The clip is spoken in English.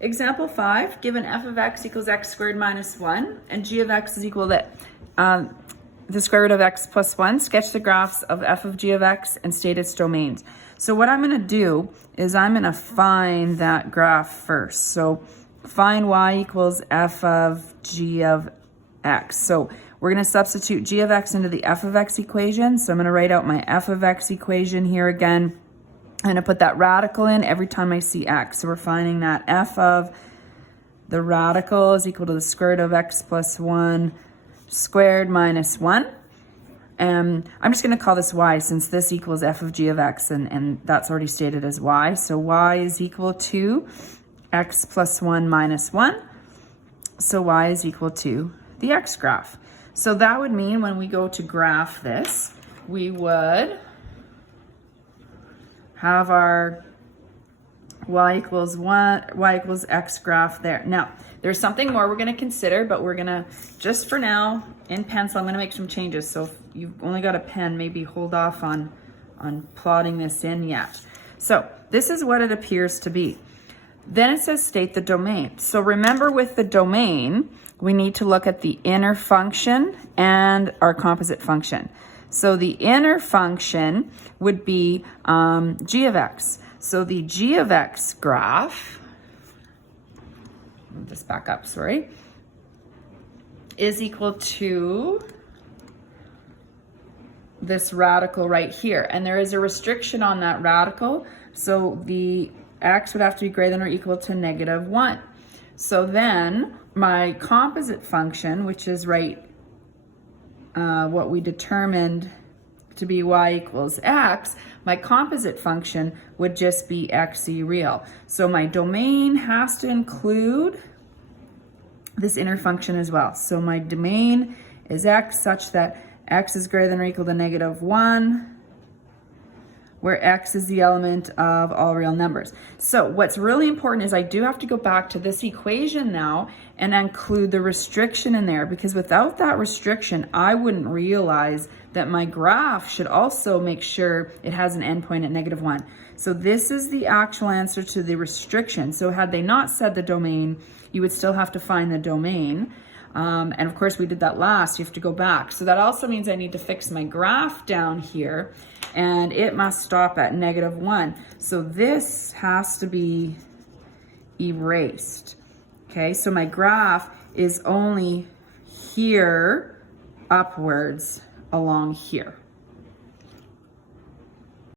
Example 5, given f of x equals x squared minus 1 and g of x is equal to the square root of x plus 1, sketch the graphs of f of g of x and state its domains. So what I'm going to do is I'm going to find that graph first. So find y equals f of g of x. So we're going to substitute g of x into the f of x equation. So I'm going to write out my f of x equation here again. I'm going to put that radical in every time I see x. So we're finding that f of the radical is equal to the square root of x plus 1 squared minus 1. I'm just going to call this y since this equals f of g of x and that's already stated as y. So y is equal to x plus 1 minus 1. So y is equal to the x graph. So that would mean when we go to graph this, we would have our y equals x graph there. Now, there's something more we're going to consider, but we're going to, just for now, in pencil, I'm going to make some changes. So if you've only got a pen, maybe hold off on plotting this in yet. So this is what it appears to be. Then it says state the domain. So remember with the domain, we need to look at the inner function and our composite function. So the inner function would be g of x. So the g of x graph, move this back up, sorry, is equal to this radical right here. And there is a restriction on that radical. So the x would have to be greater than or equal to -1. So then my composite function, which is right what we determined to be y equals x, my composite function would just be xe real. So my domain has to include this inner function as well. So my domain is x such that x is greater than or equal to -1, where x is the element of all real numbers. So what's really important is I do have to go back to this equation now and include the restriction in there, because without that restriction, I wouldn't realize that my graph should also make sure it has an endpoint at -1. So this is the actual answer to the restriction. So had they not said the domain, you would still have to find the domain. And of course we did that last, you have to go back. So that also means I need to fix my graph down here and it must stop at -1. So this has to be erased. Okay, so my graph is only here upwards along here.